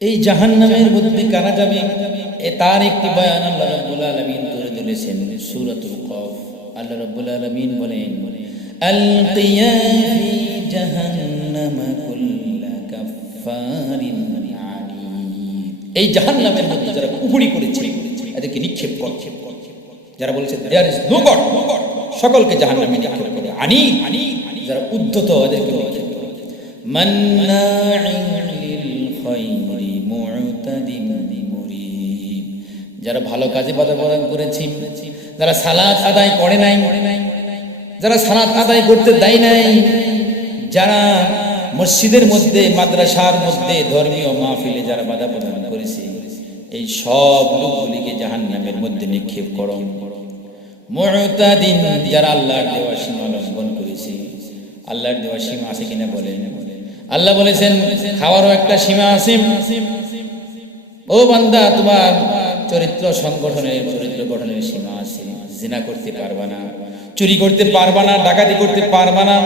এই জাহান্নামের মধ্যে কারা যাবে তার একটি বয়ান আল্লাহ রাব্বুল আলামিন করে দিয়েছেন সূরাতুল কফ। আল্লাহ রাব্বুল আলামিন বলেন, আলকিয়া ফি জাহান্নামা কুল্লা কাফফারিন আনিদ। এই জাহান্নামের মধ্যে যারা কুফরি করেছে এদেরকে নিক্ষেপ কর। যারা বলেছে দেয়ার ইজ নো গড, সকলকে জাহান্নামে নিক্ষেপ করে। আনিদ, যারা উদ্ধত এদেরকে নিক্ষেপ করে। মান্নাইন লিল খায়রি মু'তাদিন মুরিব। যারা ভালো কাজে বাধা প্রদান করেছে, যারা সালাত আদায় করে নাই, যারা সালাত আদায় করতে দেয় নাই, যারা মসজিদের মধ্যে মাদ্রাসার মধ্যে ধর্মীয় মাহফিলে যারা বাধা প্রদান করেছে, এই সব লোকগুলিকে জাহান্নামের মধ্যে নিক্ষেপ করো। মু'তাদিন, যারা আল্লাহর দেওয়া সীমা লঙ্ঘন করেছে। আল্লাহর দেওয়া সীমা আছে কিনা বলেন? আল্লাহ বলেছেন খাওয়ারও একটা সীমা আছে। ও বান্দা, তোমার চরিত্র গঠনের সীমা আছে। জিনা করতে পারবা না, চুরি করতে পারবা না, ডাকাতি করতে পারবা না,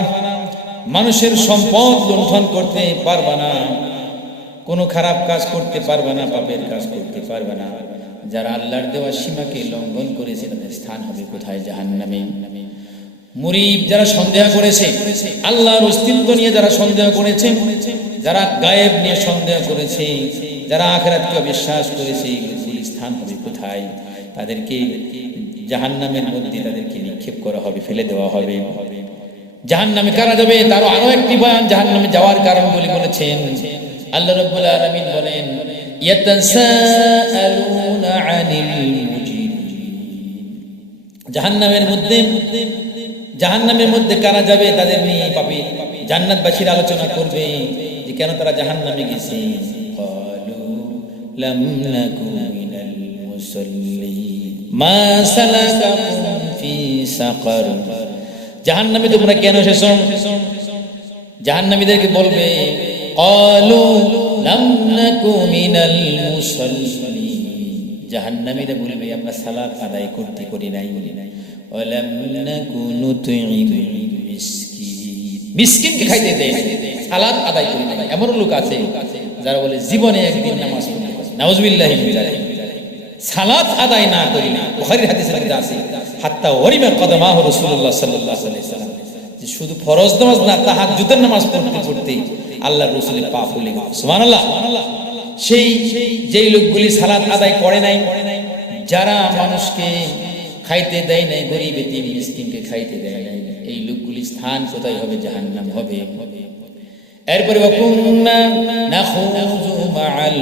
মানুষের সম্পদ লুণ্ঠন করতে পারবা না, কোনো খারাপ কাজ করতে পারবা না, পাপের কাজ করতে পারবা না। যারা আল্লাহর দেওয়া সীমাকে লঙ্ঘন করেছে তাদের স্থান হবে কোথায়? জাহান্নামে। মুরিব, যারা সন্দেহ করেছে, আল্লাহর অস্তিত্ব নিয়ে যারা সন্দেহ করেছে, যারা গায়েব নিয়ে সন্দেহ করেছে, যারা আখিরাতকে অবিশ্বাস করেছে, সেই স্থান হবে কোথায়? তাদেরকে জাহান্নামের মধ্যে তাদেরকে নিক্ষেপ করা হবে, ফেলে দেওয়া হবে। জাহান্নামে কারা যাবে তারও আরো একটি বয়ান জাহান্নামে যাওয়ার কারণগুলি বলেছেন। আল্লাহ রাব্বুল আলামিন বলেন, ইয়াতাসাআলুনা আনিল মুজরিমিন। জাহান্নামের মধ্যে কারা যাবে তাদের নিয়ে পাপী জান্নাতবাসীর আলোচনা করবে যে কেন তারা জাহান্নামে গেছে। ক্বালু লাম নাকু মিনাল মুসাল্লিন মা সালাকাকুম ফি সাকার। জাহান্নামে তোমরা কেন এসেছো? জাহান্নামীদেরকে বলবে, ক্বালু লাম নাকু মিনাল মুসাল্লিন। জাহান্নামীরা বলবে আমরা সালাত আদায় করতে করি নাই। ওয়ালাম নাকু নুতঈমুল মিসকিন, মিসকিনকে খাইতে দেয়, সালাত আদায় করি নাই। এমন লোক আছে যারা বলে জীবনে একদিন নামাজ পড়ি, নাউজুবিল্লাহি মিন যালিক, সালাত আদায় না করি না। বুখারীর হাদিসে আছে, হাত্তা ওয়ারিমা কদমাহু রাসূলুল্লাহ সাল্লাল্লাহু আলাইহি ওয়াসাল্লাম, যে শুধু ফরজ নামাজ না, তাহাজ্জুদের নামাজ পড়তে পড়তে আল্লাহর রাসূলের পা ফুলে গেল। সুবহানাল্লাহ। সেই যেই লোকগুলি সালাত আদায় করে নাই, যারা মানুষকে খাইতে দেয় নাই, গরিব এতিম মিসকিনকে খাইতে দেয় নাই, এই লোকগুলি স্থান কোথায় হবে? জাহান্নাম হবে। এরপরে ওয়াকুন্না নাখুযু মাআল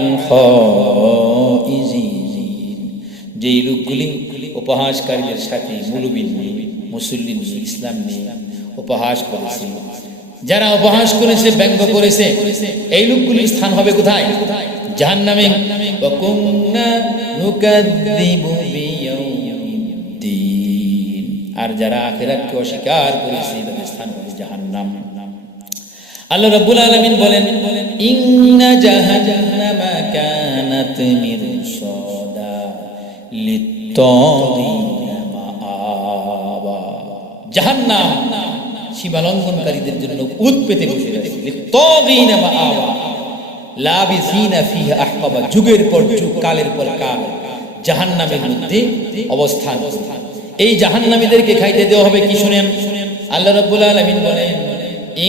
খাইজিন, যেই লোকগুলি উপহাসকারীদের সাথে, মুলুবিন মুসল্লিন ইসলাম নিয়ে উপহাস করেছে, যারা উপহাস করেছে, ব্যঙ্গ করেছে, এই লোকগুলির স্থান হবে কোথায়? জাহান্নামে। ওয়াকুন্না নুকাযযিবু বিয়াউমিদ্দিন, আর যারা আখিরাতকে অস্বীকার করেছে তাদের স্থান হবে জাহান্নাম। আল্লাহ রাব্বুল আলামিন বলেন, ইন্না জাহান্নামা কানাত মিরসাদা লিত্তাগিনা মাআবা। জাহান্নাম সীমা লঙ্ঘনকারীদের জন্য উৎ পেতে বসে আছে। লিত্তাগিনা মাআবা লাবিসিনা ফিহা আহকাবা, যুগের পর যুগ, কালের পর কাল জাহান্নামের মধ্যে অবস্থান। এই জাহান্নামীদেরকে খাইতে দেওয়া হবে কি? শুনেন, আল্লাহ রাব্বুল আলামিন বলেন,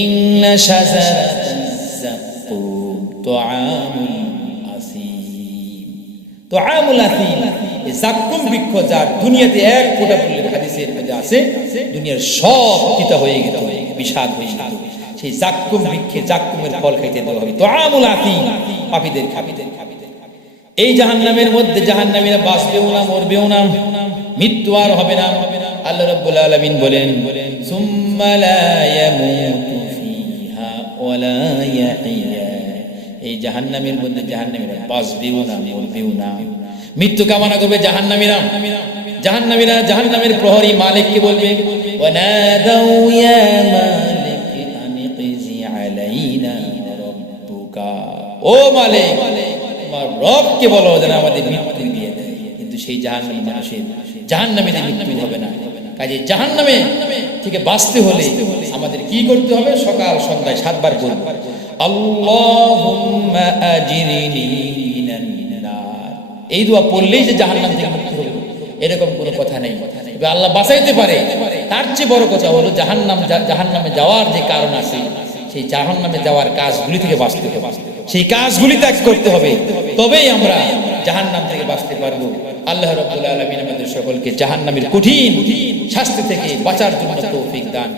ইন্না শাজারাতাজ যাকুম তুআমুল আসিম। তুআমুল আসিম, এই যাকুম বৃক্ষ যার দুনিয়াতে এক ফোঁটা পড়লে, হাদিসের মধ্যে আছে, দুনিয়ার সব তিতা হয়ে গেল, বিষাদ হয়ে গেল। সেই যাকুম বৃক্ষে যাকুমের ফল খাইতে দেওয়া হবে। তুআমুল আসিম, পাপীদের খাবে। এই জাহান্নামের মধ্যে জাহান্নামীরা বাঁচবেও না, মরবেও না, মৃত্যু আর হবে না। আল্লাহ রাব্বুল আলামিন বলেন, সুম্মা লা ইয়ামুতু ফিহা ওয়ালা ইয়াহইয়া। এই জাহান্নামের মধ্যে জাহান্নামীরা বাঁচবেও না, মরবেও না, মৃত্যু কামনা করবে জাহান্নামীরা। জাহান্নামের প্রহরী মালিককে বলবে, ওয়ানাদাউ ইয়া মালিক আনকিজি আলাইনা রাব্বুকা। ও মালিক, তোমার রবকে বলো যেন আমাদের মৃত্যু দিয়ে দেয়। কিন্তু সেই জাহান্নামী মানুষের, জাহান্নামীদের মৃত্যু হবে না। কাজে জাহান্নামে থেকে বাঁচতে হলে আমাদের কি করতে হবে? সকাল সন্ধ্যায় 7 বার বলবো, আল্লাহুম্মা আজিরনি মিনান নার। এই দোয়া পড়লেই যে জাহান্নাম থেকে মুক্তি হবে এরকম কোনো কথা নেই। তবে আল্লাহ বাঁচাইতে পারে। তার চেয়ে বড় কথা হলো জাহান্নামে যাওয়ার যে কারণ আছে সেই জাহান্নামে যাওয়ার কাজগুলি থেকে বাঁচতে হবে, সেই কাজগুলি ত্যাগ করতে হবে, তবেই আমরা জাহান্নাম থেকে বাঁচতে পারবো। আল্লাহ রাব্বুল আলামিন আমাদের সকলকে জাহান্নামের কঠিন শাস্তি থেকে বাঁচার জন্য তৌফিক দান